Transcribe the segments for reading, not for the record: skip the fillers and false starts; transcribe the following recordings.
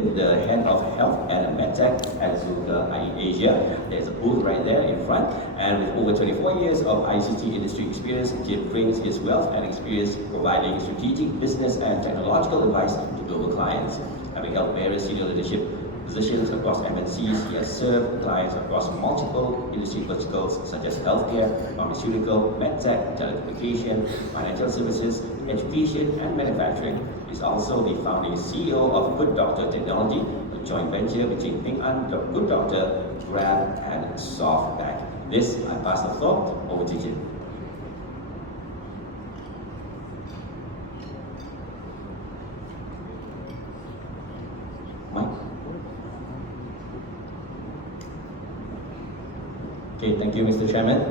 the head of health and medtech at Zuka Asia. There's a booth right there in front, and with over 24 years of ICT industry experience, Jim brings his wealth and experience providing strategic business and technological advice to global clients. Having held various senior leadership positions across MNCs, he has served clients across multiple industry verticals such as healthcare, pharmaceutical, medtech, telecommunication, financial services, education, and manufacturing. He's also the founding CEO of Good Doctor Technology, a joint venture between Ping An, Good Doctor, Grab, and SoftBank. This, I pass the floor over to Jim. Mike? Okay, thank you, Mr. Chairman.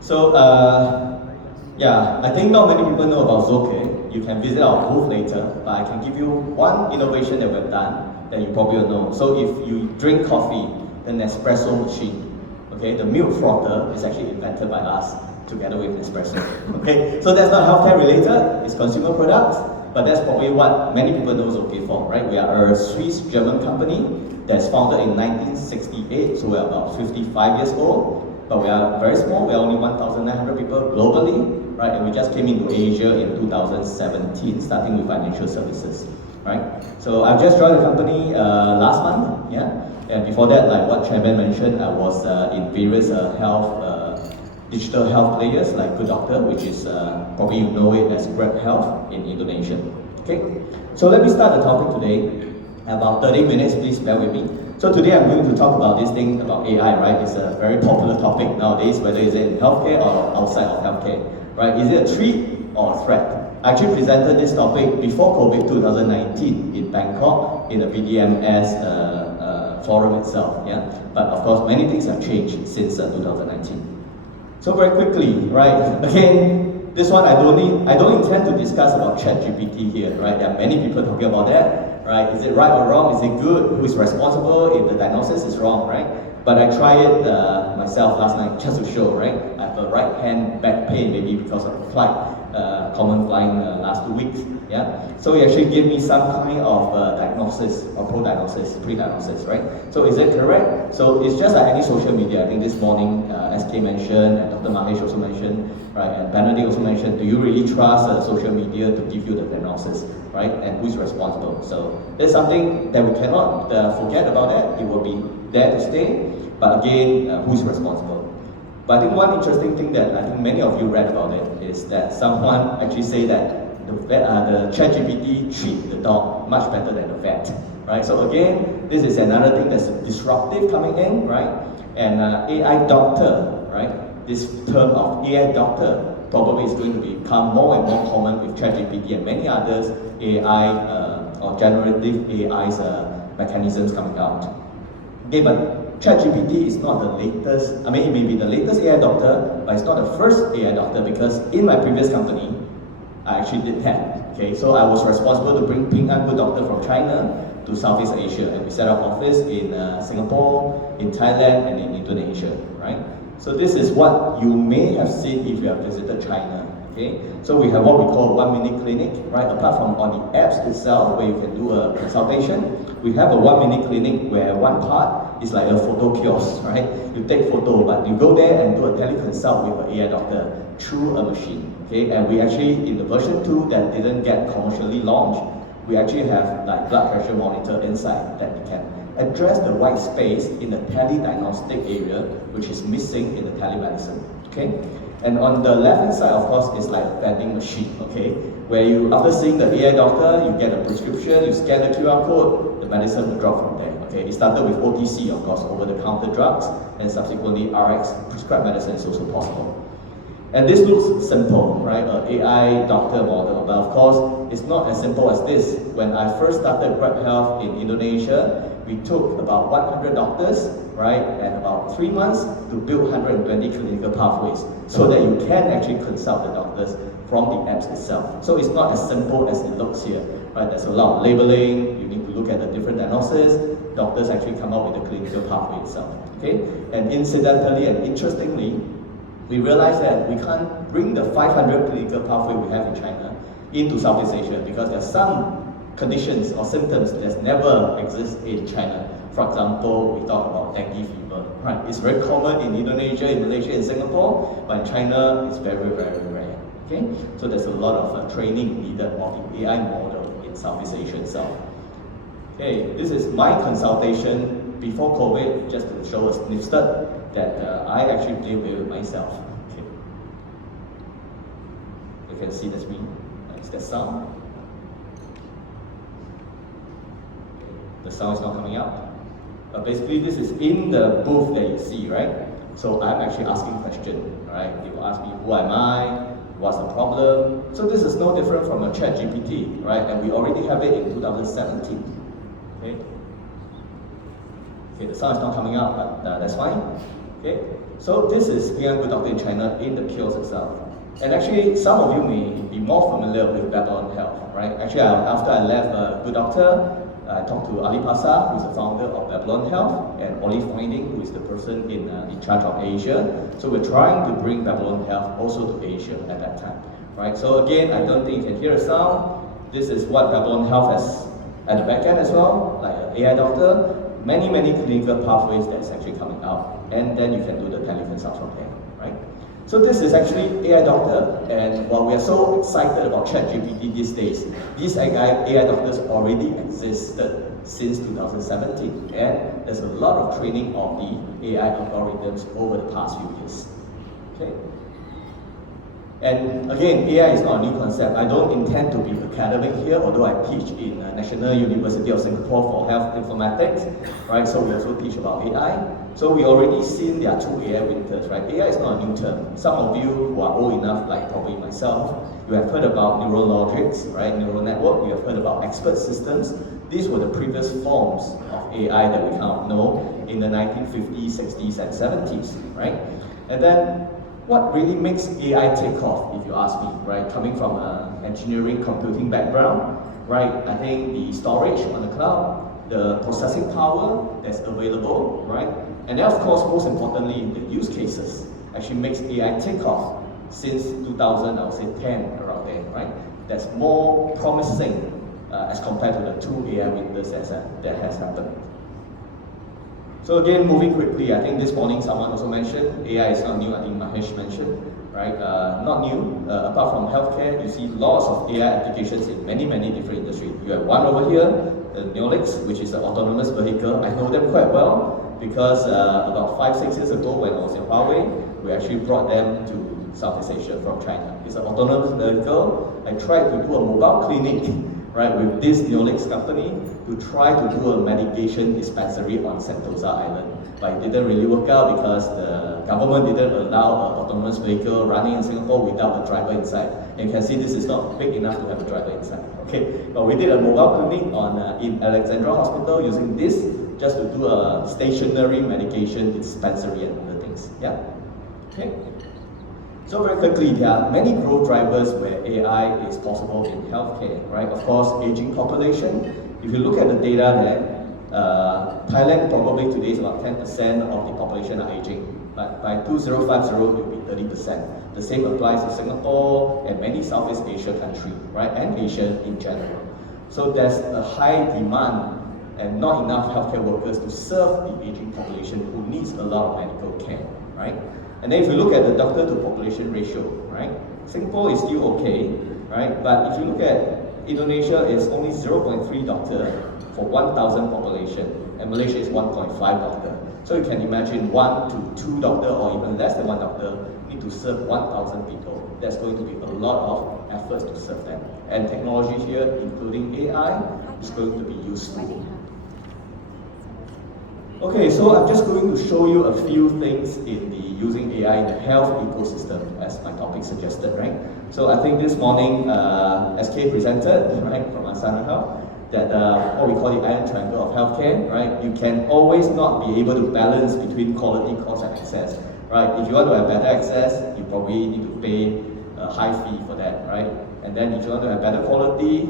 So, I think not many people know about Zoke. You can visit our booth later, but I can give you one innovation that we've done that you probably will know. So if you drink coffee, the Nespresso machine, okay, the milk frother is actually invented by us together with Nespresso. Okay, so that's not healthcare related, it's consumer products, but that's probably what many people know Zoke for, right? We are a Swiss-German company that's founded in 1968, so we're about 55 years old. But we are very small, we are only 1,900 people globally, right? And we just came into Asia in 2017, starting with financial services, right? So I've just joined the company last month, yeah? And before that, like what Chairman mentioned, I was in various digital health players like Good Doctor, which is probably you know it as Grab Health in Indonesia, okay? So let me start the topic today. About 30 minutes, please bear with me. So today I'm going to talk about this thing about AI, right? It's a very popular topic nowadays, whether it's in healthcare or outside of healthcare, right? Is it a treat or a threat? I actually presented this topic before COVID 2019 in Bangkok in the BDMS forum itself, yeah? But of course, many things have changed since 2019. So very quickly, right? Again, this one I don't intend to discuss about ChatGPT here, right? There are many people talking about that, right? Is it right or wrong? Is it good? Who is responsible if the diagnosis is wrong, right? But I tried it myself last night just to show, right? I have a right hand back pain, maybe because of a flight, common flying last 2 weeks, yeah? So he actually gave me some kind of diagnosis or pre-diagnosis, right? So is it correct? So it's just like any social media. I think this morning SK mentioned, and Dr. Mahesh also mentioned, right? And Benedict also mentioned, do you really trust social media to give you the diagnosis, right? And who's responsible? So there's something that we cannot forget about that. It will be there to stay, but again, who's responsible? But I think one interesting thing that I think many of you read about it is that someone actually say that the ChatGPT treat the dog much better than the vet, right? So again, this is another thing that's disruptive coming in, right? And AI doctor, right? This term of AI doctor probably is going to become more and more common with ChatGPT and many others AI or generative AI's mechanisms coming out. Okay, but ChatGPT is not the latest, I mean it may be the latest AI doctor, but it's not the first AI doctor because in my previous company, I actually did that. Okay, so I was responsible to bring Ping An Good Doctor from China to Southeast Asia, and we set up office in Singapore, in Thailand, and in Indonesia, right? So this is what you may have seen if you have visited China. Okay, so we have what we call 1 minute clinic, right? Apart from on the apps itself, where you can do a consultation, we have a 1 minute clinic where one part is like a photo kiosk, right? You take photo, but you go there and do a teleconsult with an AI doctor through a machine. Okay, and we actually in the version 2 that didn't get commercially launched, we actually have like blood pressure monitor inside that we can address the white space in the tele-diagnostic area, which is missing in the telemedicine. Okay. And on the left-hand side, of course, is like a vending machine, okay? Where you, after seeing the AI doctor, you get a prescription, you scan the QR code, the medicine will drop from there, okay? It started with OTC, of course, over-the-counter drugs, and subsequently RX, prescribed medicine is also possible. And this looks simple, right? An AI doctor model, but of course, it's not as simple as this. When I first started Grab Health in Indonesia, we took about 100 doctors, right, and about 3 months to build 120 clinical pathways so that you can actually consult the doctors from the apps itself. So it's not as simple as it looks here, right? There's a lot of labeling, you need to look at the different diagnoses, doctors actually come up with the clinical pathway itself, okay? And incidentally and interestingly, we realized that we can't bring the 500 clinical pathway we have in China into Southeast Asia because there's some conditions or symptoms that never exist in China. For example, we talk about dengue fever, right? It's very common in Indonesia, in Malaysia, in Singapore, but in China, it's very, very rare, okay? So there's a lot of training needed of the AI model in Southeast Asia itself. Okay, this is my consultation before COVID, just to show a snippet that I actually deal with myself. Okay. You can see the screen. Is that sound? The sound is not coming out. But basically, this is in the booth that you see, right? So I'm actually asking questions, right? They will ask me, who am I? What's the problem? So this is no different from a chat GPT, right? And we already have it in 2017. Okay. Okay, the sound is not coming out, but that's fine. Okay. So this is AI Good Doctor in China in the kiosk itself. And actually, some of you may be more familiar with Babylon Health, right? Actually, after I left Good Doctor, I talked to Ali Pasar, who is the founder of Babylon Health, and Olive Finding, who is the person in charge of Asia. So we're trying to bring Babylon Health also to Asia at that time, right? So again, I don't think you can hear a sound. This is what Babylon Health has at the back end as well, like an AI doctor. Many clinical pathways that's actually coming out, and then you can do the teleconsult from there, right? So this is actually AI doctor, and while we are so excited about ChatGPT these days, these AI doctors already existed since 2017, and there's a lot of training of the AI algorithms over the past few years. Okay. And again, AI is not a new concept. I don't intend to be academic here, although I teach in National University of Singapore for Health Informatics, right? So we also teach about AI. So we already seen there are two AI winters, right? AI is not a new term. Some of you who are old enough, like probably myself, you have heard about neural logics, right? Neural network. You have heard about expert systems. These were the previous forms of AI that we kind of know in the 1950s, 60s, and 70s, right? And then what really makes AI take off, if you ask me, right? Coming from an engineering computing background, right? I think the storage on the cloud, the processing power that's available, right? And then of course, most importantly, the use cases actually makes AI take off since 2000, I would say 10 around there, right? That's more promising as compared to the two AI winters that has happened. So again, moving quickly, I think this morning someone also mentioned, AI is not new, I think Mahesh mentioned, right? Not new, apart from healthcare, you see lots of AI applications in many different industries. You have one over here, the Neolix, which is an autonomous vehicle. I know them quite well because about 5-6 years ago when I was in Huawei, we actually brought them to Southeast Asia from China. It's an autonomous vehicle. I tried to do a mobile clinic, right, with this Neolix company to try to do a medication dispensary on Sentosa Island. But it didn't really work out because the government didn't allow an autonomous vehicle running in Singapore without a driver inside. And you can see this is not big enough to have a driver inside. Okay, but we did a mobile clinic in Alexandra Hospital using this just to do a stationary medication dispensary and other things. Yeah. Okay. So very quickly, there are many growth drivers where AI is possible in healthcare, right? Of course, aging population. If you look at the data there, Thailand probably today is about 10% of the population are aging, but by 2050 it will be 30%. The same applies to Singapore and many Southeast Asia countries, right? And Asia in general. So there's a high demand and not enough healthcare workers to serve the aging population who needs a lot of medical care, right? And then if you look at the doctor to population ratio, right? Singapore is still okay, right? But if you look at Indonesia, it's only 0.3 doctor for 1,000 population, and Malaysia is 1.5 doctor. So you can imagine 1 to 2 doctor or even less than 1 doctor need to serve 1,000 people. There's going to be a lot of efforts to serve them. And technology here, including AI, is going to be useful. Okay, so I'm just going to show you a few things in the using AI in the health ecosystem, as my topic suggested, right? So I think this morning, SK presented, right, from ASEAN Health, that what we call the iron triangle of healthcare, right? You can always not be able to balance between quality, cost, and access, right? If you want to have better access, you probably need to pay a high fee for that, right? And then if you want to have better quality,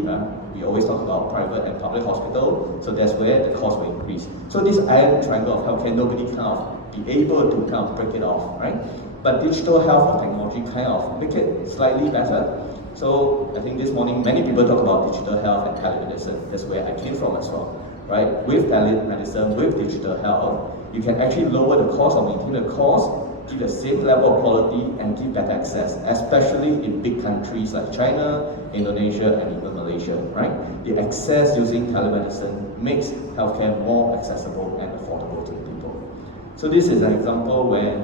we always talk about private and public hospital, so that's where the cost will increase. So this iron triangle of healthcare, nobody kind of be able to kind of break it off, right? But digital health or technology kind of make it slightly better. So I think this morning many people talk about digital health and telemedicine. That's where I came from as well, right? With telemedicine, with digital health, you can actually lower the cost or maintain the cost, give the same level of quality, and give better access, especially in big countries like China, Indonesia, and even Malaysia, right? The access using telemedicine makes healthcare more accessible and affordable to people. So this is an example where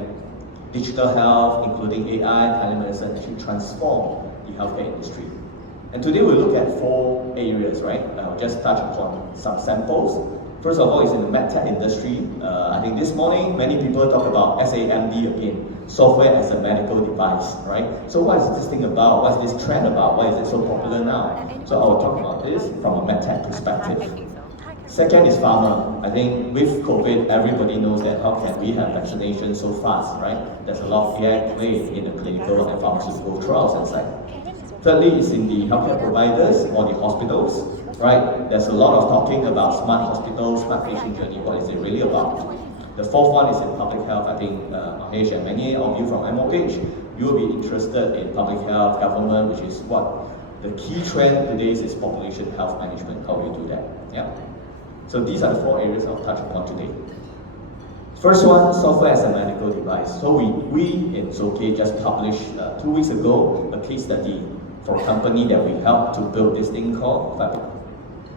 digital health, including AI, telemedicine, actually transform the healthcare industry. And today we'll look at 4 areas, right? I'll just touch upon some samples. First of all, is in the medtech industry. I think this morning, many people talk about SAMD again, software as a medical device, right? So what is this thing about? What is this trend about? Why is it so popular now? So I will talk about this from a medtech perspective. Second is pharma. I think with COVID, everybody knows that how can we have vaccination so fast, right? There's a lot of AI play in the clinical and pharmaceutical trials inside. Thirdly is in the healthcare providers or the hospitals, right? There's a lot of talking about smart hospitals, smart patient journey. What is it really about? The fourth one is in public health. I think Mahesh and many of you from MOH, you will be interested in public health, government, which is what the key trend today is population health management. How we do that? Yeah. So these are the 4 areas I'll touch upon today. First one, software as a medical device. So we in Zoke just published 2 weeks ago a case study for a company that we helped to build this thing called Fibro.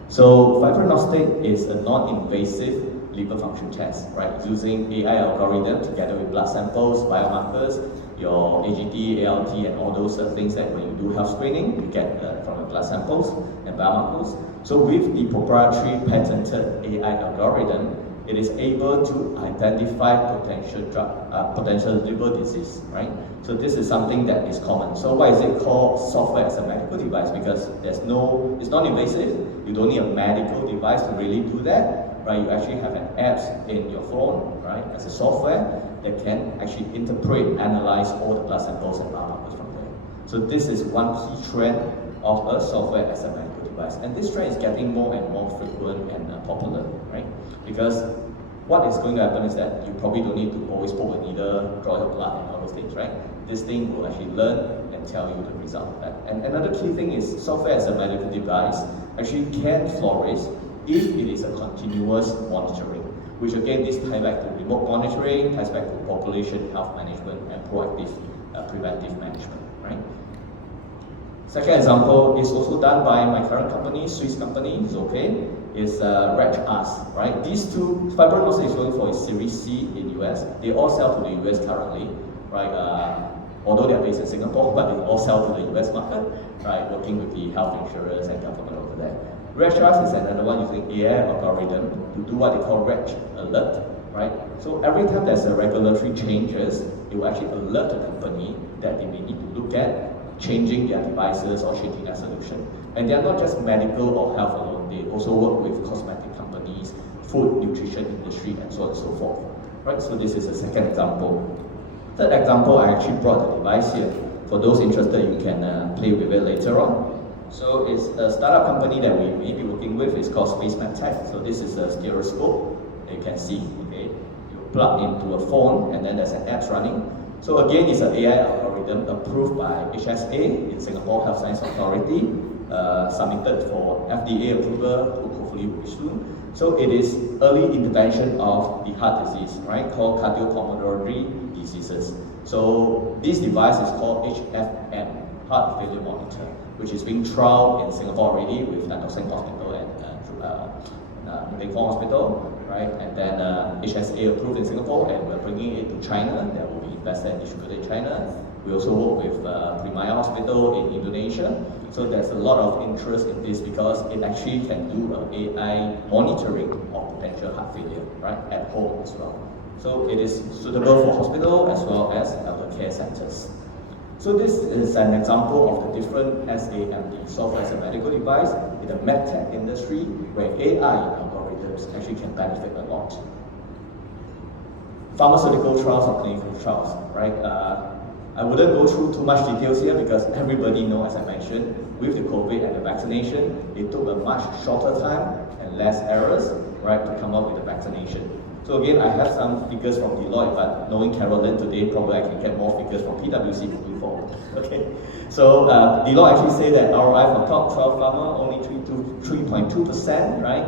So Fibronostic is a non-invasive liver function test, right? Using AI algorithm together with blood samples, biomarkers, your AGT, ALT, and all those things that when you do health screening, you get from the blood samples and biomarkers. So with the proprietary patented AI algorithm, it is able to identify potential liver disease, right? So this is something that is common. So why is it called software as a medical device? Because it's non-invasive. You don't need a medical device to really do that, right? You actually have an app in your phone, right, as a software that can actually interpret, analyze all the blood samples and biomarkers from there. So this is one key trend of a software as a medical device. And this trend is getting more and more frequent and popular, right? Because what is going to happen is that you probably don't need to always poke a needle, draw your blood and all those things, right? This thing will actually learn and tell you the result. And another key thing is software as a medical device actually can flourish if it is a continuous monitoring, which again, this ties back to remote monitoring, ties back to population health management and proactive preventive management, right? Second example is also done by my current company, Swiss company, Zoke, is RegUs, right? These two, Fibronostic is going for a Series C in US. They all sell to the US currently, right? Although they are based in Singapore, but they all sell to the US market, right? Working with the health insurers and government over there. RegUs is another one using AI algorithm to do what they call Reg Alert, right? So every time there's a regulatory changes, it will actually alert the company that they may need to look at changing their devices or changing their solution. And they are not just medical or health alone, they also work with cosmetic companies, food, nutrition industry, and so on and so forth. Right? So this is a second example. Third example, I actually brought the device here. For those interested, you can play with it later on. So it's a startup company that we may be working with. It's called Space MedTech. So this is a stereoscope that you can see. Okay, you plug into a phone, and then there's an app running. So again, it's an AI algorithm approved by HSA, in Singapore Health Science Authority, submitted for FDA approval, hopefully will be soon. So it is early intervention of the heart disease, right, called cardiopulmonary diseases. So this device is called HFM, Heart Failure Monitor, which is being trialed in Singapore already with Tan Tock Seng Hospital and Peng Fong Hospital, right? And then HSA approved in Singapore, and we're bringing it to China. That will be invested and distributed in China. We also work with Primaya Hospital in Indonesia. So there's a lot of interest in this because it actually can do AI monitoring of potential heart failure, right, at home as well. So it is suitable for hospital as well as elder care centers. So this is an example of the different SAMD, software as a medical device, in the medtech industry where AI algorithms actually can benefit a lot. Pharmaceutical trials or clinical trials, right? I wouldn't go through too much details here because everybody knows, as I mentioned, with the COVID and the vaccination, it took a much shorter time and less errors. right, to come up with a vaccination. So again, I have some figures from Deloitte, but knowing Carolyn today, probably I can get more figures from PwC moving forward. Okay, so Deloitte actually say that ROI for top 12 pharma only 3.2%, right?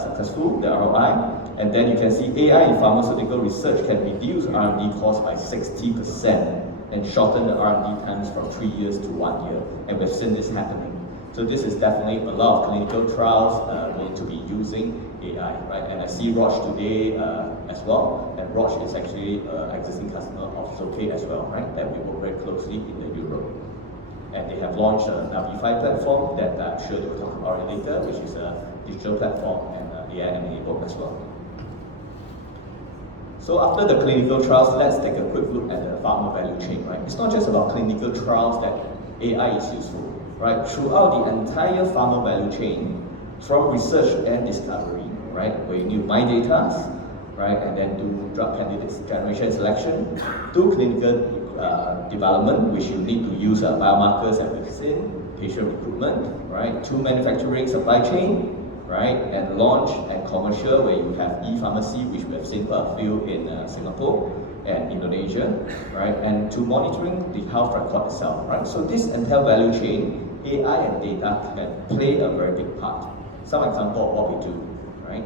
Successful, the ROI. And then you can see AI in pharmaceutical research can reduce R&D costs by 60% and shorten the R&D times from 3 years to 1 year. And we've seen this happening. So this is definitely a lot of clinical trials going to be using AI, right? And I see Roche today as well. And Roche is actually an existing customer of Zoke as well, right? That we work very closely in the Europe. And they have launched a Navify platform that I'm sure they'll talk about it later, which is a digital platform and AI enabled as well. So after the clinical trials, let's take a quick look at the pharma value chain, right? It's not just about clinical trials that AI is useful, right? Throughout the entire pharma value chain, from research and discovery, right? Where you need my data, right? And then do drug candidates generation selection, to clinical development, which you need to use biomarkers and vaccine, patient recruitment, right? To manufacturing supply chain, right? And launch and commercial, where you have e-pharmacy, which we have seen a few in Singapore and Indonesia, right? And to monitoring the health record itself, right? So this entire value chain, AI and data can play a very big part. Some example of what we do, right?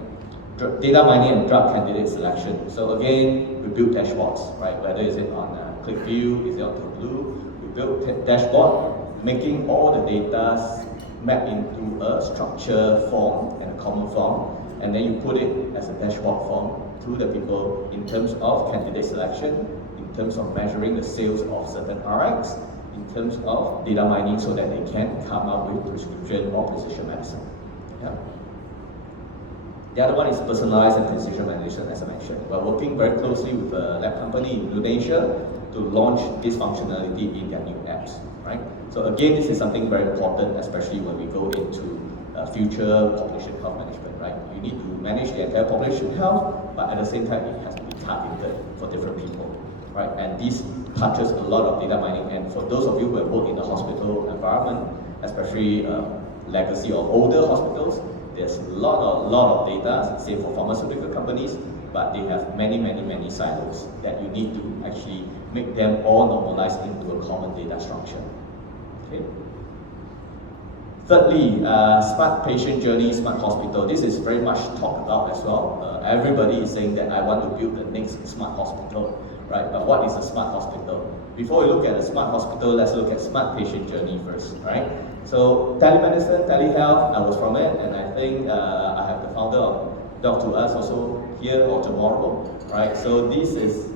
Data mining and drug candidate selection. So again, we build dashboards, right? Whether is it on ClickView, is it on Tableau, we build dashboard, making all the data map into a structure form and a common form, and then you put it as a dashboard form to the people in terms of candidate selection, in terms of measuring the sales of certain RX, in terms of data mining so that they can come up with prescription or precision medicine. Yeah. The other one is personalized and precision medicine, as I mentioned. We're working very closely with a lab company in Indonesia to launch this functionality in their new apps, right? So again, this is something very important, especially when we go into future population health management, right? You need to manage the entire population health, but at the same time, it has to be targeted for different people, right? And this touches a lot of data mining. And for those of you who have worked in the hospital environment, especially legacy or older hospitals, there's a lot of data, say for pharmaceutical companies, but they have many silos that you need to actually make them all normalized into a common data structure. Okay. Thirdly, smart patient journey, smart hospital. This is very much talked about as well. Everybody is saying that I want to build the next smart hospital, right? But what is a smart hospital? Before we look at a smart hospital, let's look at smart patient journey first, right? So telemedicine, telehealth, I was from it, and I think I have the founder of Doc to Us also here or tomorrow, right? So this is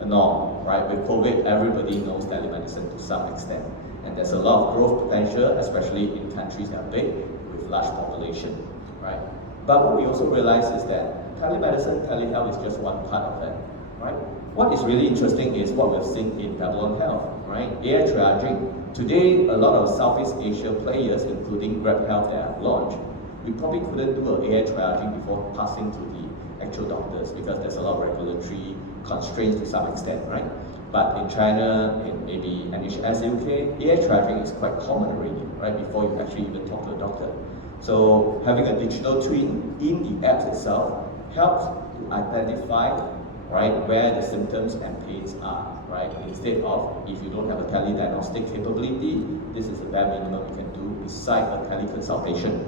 a norm, right? With COVID, everybody knows telemedicine to some extent. And there's a lot of growth potential, especially in countries that are big with large population, right? But what we also realize is that telemedicine, telehealth is just one part of it, right? What is really interesting is what we've seen in Babylon Health, right? AI triaging. Today, a lot of Southeast Asia players, including Grab Health that have launched, we probably couldn't do an AI triaging before passing to the actual doctors because there's a lot of regulatory constraints to some extent, right? But in China, in maybe NHS UK, AI triaging is quite common already, right? Before you actually even talk to a doctor. So having a digital twin in the apps itself helps to identify, right, where the symptoms and pains are, right? Instead of, if you don't have a tele-diagnostic capability, this is the bare minimum you can do beside a teleconsultation.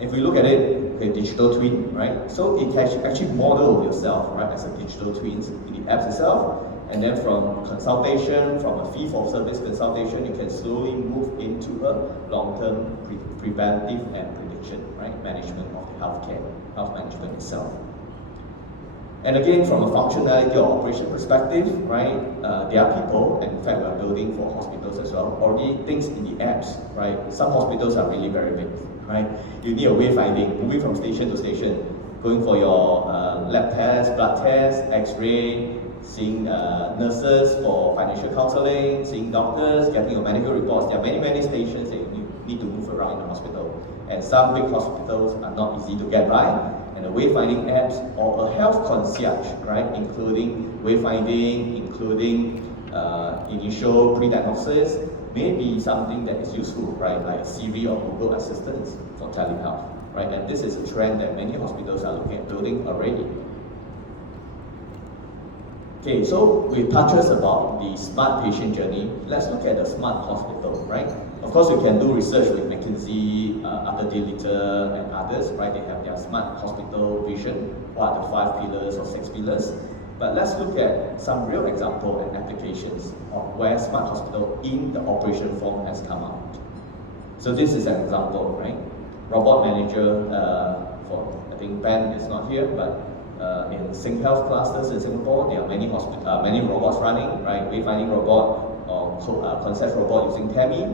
If we look at it, okay, digital twin, right? So it can actually model yourself, right, as a digital twins in the apps itself. And then from consultation, from a fee-for-service consultation, you can slowly move into a long-term preventive and prediction, right? Management of the health management itself. And again, from a functionality or operation perspective, right, there are people, and in fact we're building for hospitals as well, already things in the apps, right? Some hospitals are really very big, right? You need a wayfinding, moving from station to station, going for your lab tests, blood tests, x-ray, seeing nurses for financial counseling, seeing doctors, getting your medical reports. There are many stations that you need to move around in the hospital. And some big hospitals are not easy to get by. And the wayfinding apps or a health concierge, right, including wayfinding, including initial pre-diagnosis, may be something that is useful, right, like Siri or Google Assistant for telehealth. right? And this is a trend that many hospitals are looking at building already. Okay, so we touched about the smart patient journey. Let's look at the smart hospital, right? Of course, we can do research with McKinsey, Arthur D. Little, and others, right? They have their smart hospital vision. What are the 5 pillars or 6 pillars? But let's look at some real example and applications of where smart hospital in the operation form has come out. So this is an example, right? Robot manager for, I think Ben is not here, but in SingHealth clusters in Singapore, there are many robots running, right? Wayfinding robot or concept robot using TAMI,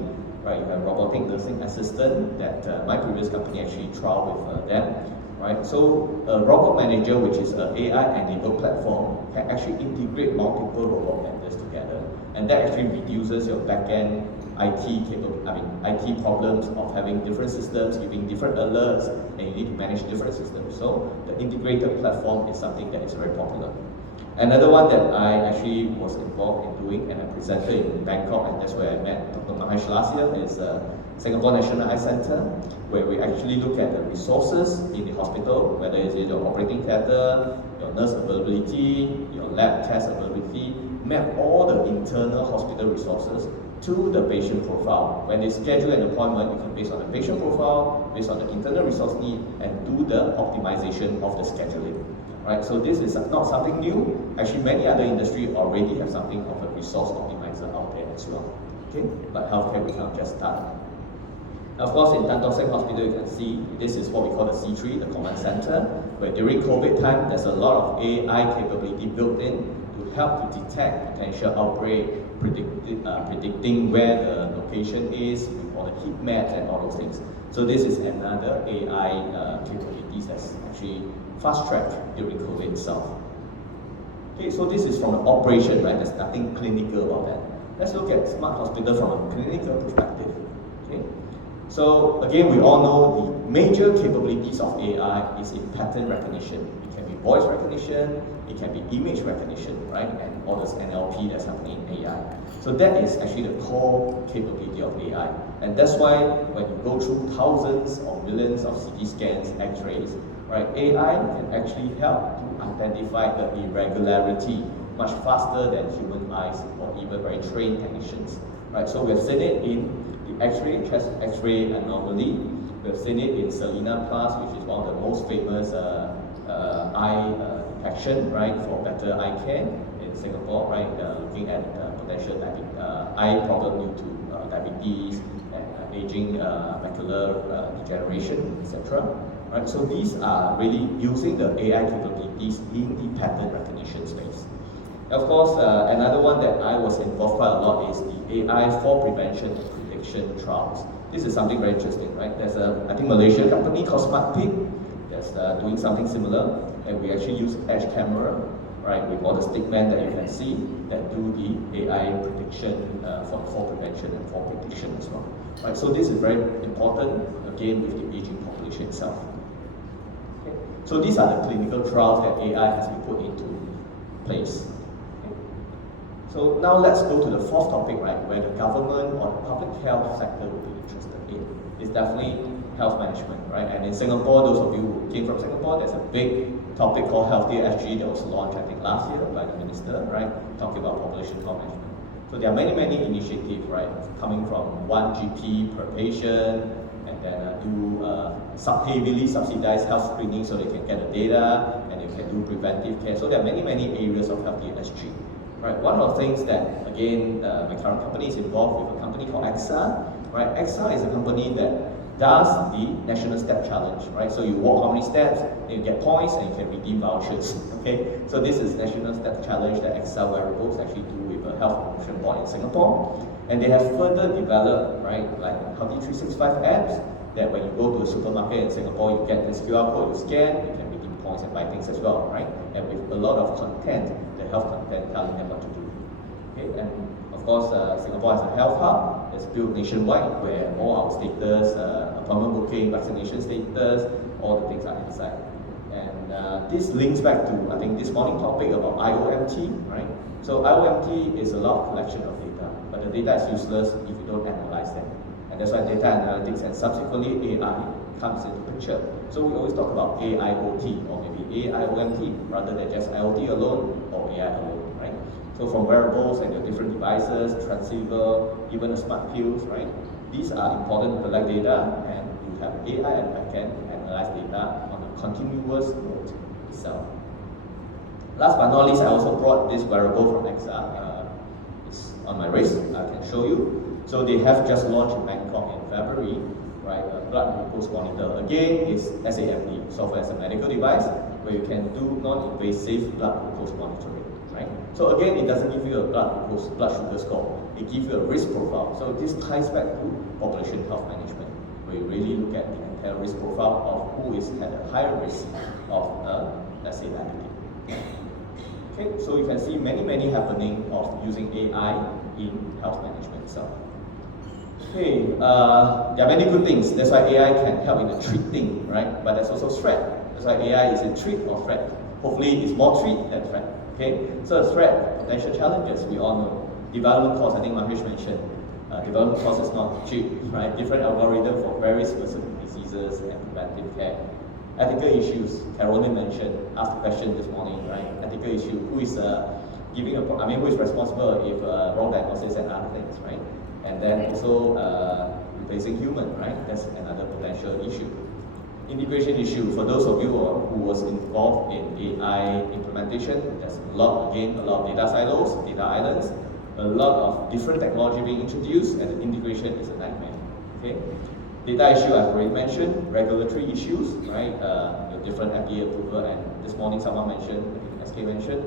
right? You have robotic nursing assistant that my previous company actually trialed with them, right? So a robot manager, which is an AI-enabled platform, can actually integrate multiple robot vendors together, and that actually reduces your back-end IT problems of having different systems, giving different alerts, and you need to manage different systems. So the integrated platform is something that is very popular. Another one that I actually was involved in doing and I presented in Bangkok, and that's where I met Dr. Mahesh last year, is Singapore National Eye Centre, where we actually look at the resources in the hospital, whether it's your operating theatre, your nurse availability, your lab test availability, map all the internal hospital resources to the patient profile. When they schedule an appointment, you can base on the patient profile, based on the internal resource need, and do the optimization of the scheduling. Right? So this is not something new. Actually, many other industries already have something of a resource optimizer out there as well. Okay? But healthcare we can't just start. Of course, in Tan Tock Seng Hospital, you can see this is what we call the C3, the command center, where during COVID time, there's a lot of AI capability built in to help to detect potential outbreak, predicting where the location is, with all the heat maps and all those things. So this is another AI capabilities that's actually fast-tracked during COVID itself. Okay, so this is from the operation, right? There's nothing clinical about that. Let's look at smart hospital from a clinical perspective. Okay, so again, we all know the major capabilities of AI is in pattern recognition. It can be voice recognition, it can be image recognition, right? And all this NLP that's happening in AI. So that is actually the core capability of AI. And that's why when you go through thousands or millions of CT scans, X-rays, right, AI can actually help to identify the irregularity much faster than human eyes or even very trained technicians. Right? So we've seen it in the X-ray, chest X-ray anomaly. We've seen it in Selena Plus, which is one of the most famous eye detection, right, for better eye care in Singapore, right, looking at potential eye problem due to diabetes and aging macular degeneration, etc. Right, so these are really using the AI capabilities in the pattern recognition space. Of course, another one that I was involved quite a lot is the AI for prevention and prediction trials. This is something very interesting, right? There's I think Malaysian company called SmartPick that's doing something similar, and we actually use edge camera, right, with all the stickmen that you can see that do the AI prediction for fall prevention and fall prediction as well. Right, so this is very important again with the aging population itself. Okay. So these are the clinical trials that AI has been put into place. So now let's go to the fourth topic, right, where the government or the public health sector will be interested in. It's definitely health management, right? And in Singapore, those of you who came from Singapore, there's a big topic called Healthier SG that was launched, I think, last year by the minister, right, talking about population health management. So there are many, many initiatives, right, coming from 1 GP per patient, and then do heavily subsidized health screening so they can get the data, and they can do preventive care. So there are many, many areas of Healthier SG. Right, one of the things that, again, my current company is involved with a company called AXA. Right, AXA is a company that does the National Step Challenge. Right, so you walk how many steps, and you get points, and you can redeem vouchers. Okay, so this is National Step Challenge that AXA wearables actually do with a health promotion board in Singapore, and they have further developed, right, like Healthy 365 apps that when you go to a supermarket in Singapore, you get this QR code, you scan, you can redeem points and buy things as well, right? And with a lot of content, the health content telling them what to do. Okay, and of course, Singapore has a health hub that's built nationwide where all our status, appointment booking, vaccination status, all the things are inside. And this links back to, I think, this morning topic about IOMT, right? So IOMT is a lot of collection of data, but the data is useless if you don't analyze them. And that's why data analytics and subsequently AI comes into picture. So we always talk about AIoT or maybe AIOMT rather than just IoT alone or AI alone, right? So from wearables and your different devices, transceiver, even the smart pills, right? These are important to collect data, and you have AI at backend to analyze data on a continuous node itself. Last but not least, I also brought this wearable from EXA. It's on my wrist. I can show you. So they have just launched in Bangkok in February, right? A blood glucose monitor. Again, is SAMD, software as a medical device, where you can do non-invasive blood glucose monitoring, right? So again, it doesn't give you a blood sugar score. It gives you a risk profile. So this ties back to population health management, where you really look at the entire risk profile of who is at a higher risk of, let's say, diabetes. Okay, so you can see many happening of using AI in health management itself. Okay, there are many good things. That's why AI can help in the treating, right? But there's also threat. That's why AI is a treat or threat. Hopefully, it's more treat than threat. Okay, so threat, potential challenges, we all know. Development cost, I think Mahesh mentioned. Development cost is not cheap, right? Different algorithm for very specific diseases and preventive care. Ethical issues, Carolyn mentioned, asked the question this morning, right? Ethical issue, who is who is responsible if wrong diagnosis and other things, right? And then also replacing human, right? That's another potential issue. Integration issue, for those of you who was involved in AI implementation, there's a lot of data silos, data islands, a lot of different technology being introduced, and the integration is a nightmare, okay? Data issue I've already mentioned, regulatory issues, right? Your different FDA approval, and this morning someone mentioned, I think SK mentioned,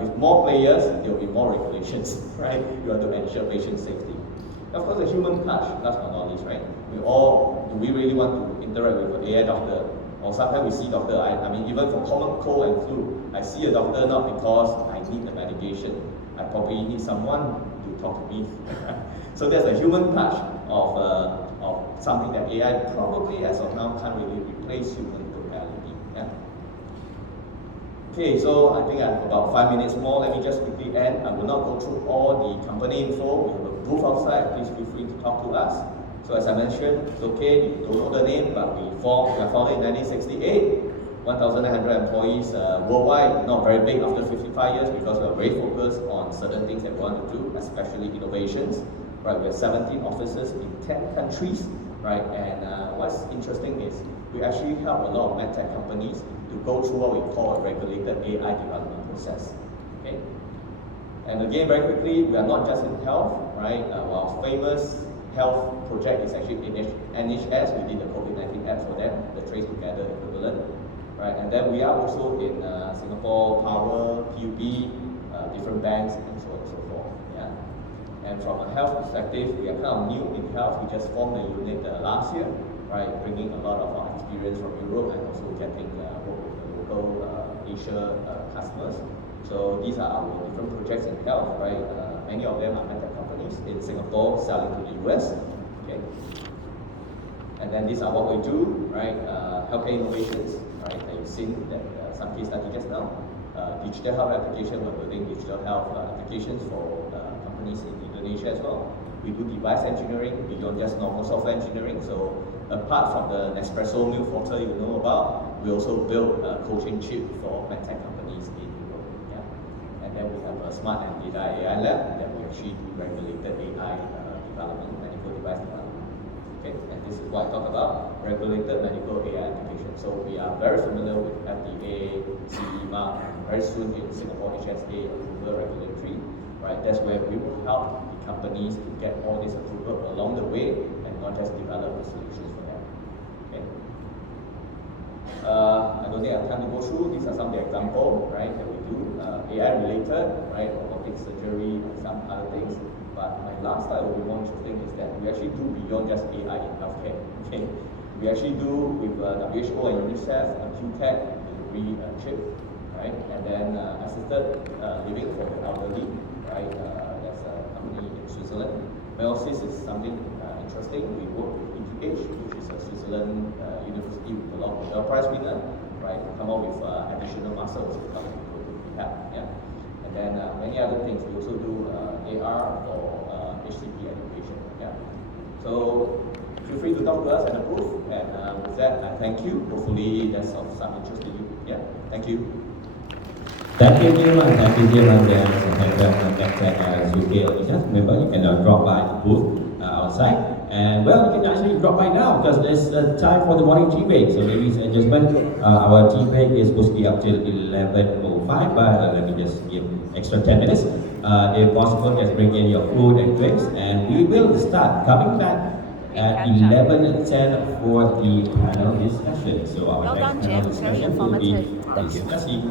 with more players, there will be more regulations, right? You have to ensure patient safety. Of course, the human touch, last but not least, right? Do we really want to interact with an AI doctor? Or sometimes we see doctor, I mean, even for common cold and flu, I see a doctor not because I need the medication. I probably need someone to talk to me. So there's a human touch of something that AI probably, as of now, can't really replace human totality. Yeah? Okay, so I think I have about 5 minutes more. Let me just quickly end. I will not go through all the company info. We have a booth outside. Please feel free to talk to us. So as I mentioned, it's okay, you don't know the name, but we were founded in 1968. 1,900 employees worldwide, not very big after 55 years because we are very focused on certain things that we want to do, especially innovations. Right, we have 17 offices in 10 countries, right? And what's interesting is we actually help a lot of medtech companies to go through what we call a regulated AI development process. Okay? And again, very quickly, we are not just in health, right? Our famous health project is actually in NHS. We did the COVID-19 app for them, the Trace Together equivalent, right? And then we are also in Singapore Power, PUB, different banks, and so on and so forth. Yeah. And from a health perspective, we are kind of new in health. We just formed the unit last year, right? Bringing a lot of our experience from Europe and also getting work with the local Asia customers. So these are our different projects in health, right? Many of them are medtech companies in Singapore selling to the US. Okay. And then these are what we do, right? Healthcare innovations, right? And you've seen that some case study just now. Digital health application, we're building digital health applications for companies in Indonesia as well. We do device engineering beyond just normal software engineering. So apart from the Nespresso milk water you know about, we also build a coaching chip for medtech companies in Europe. Yeah? And then we have a smart and data AI lab that we actually do regulated AI development, medical device development. Okay, and this is what I talk about, regulated medical AI application. So we are very familiar with FDA, CE mark, and very soon in Singapore HSA approval regulatory. Right, that's where we will help the companies to get all this approval along the way and not just develop the solutions for them. Okay. I don't think I have time to go through. These are some of the examples, right, that we do. AI related, right, robotic surgery and some other things. But my last slide will be more interesting is that we actually do beyond just AI in healthcare. Okay. We actually do with WHO and UNICEF, QTech, delivery chip, right, and then assisted living for the elderly. Right, that's a company in Switzerland. Meiosis is something interesting. We work with ETH, which is a Switzerland university with a lot of Nobel Prize winner, right? Come up with additional muscles to help people with rehab. Yeah, and then many other things. We also do AR for HCP education. Yeah. So feel free to talk to us at the booth. And with that, I thank you. Hopefully that's of some interest to you. Yeah, thank you. Thank you, Jim, and thank you, Jim, and UK auditions. Remember, you can drop by the booth outside. And well, you can actually drop by now because it's time for the morning tea break. So, ladies and gentlemen, our tea break is supposed to be up till 11:05, but let me just give extra 10 minutes. If possible, just bring in your food and drinks, and we will start coming back at 11:10 for the panel discussion. So, our Well next done, panel Jim. Very discussion will be informative. discussing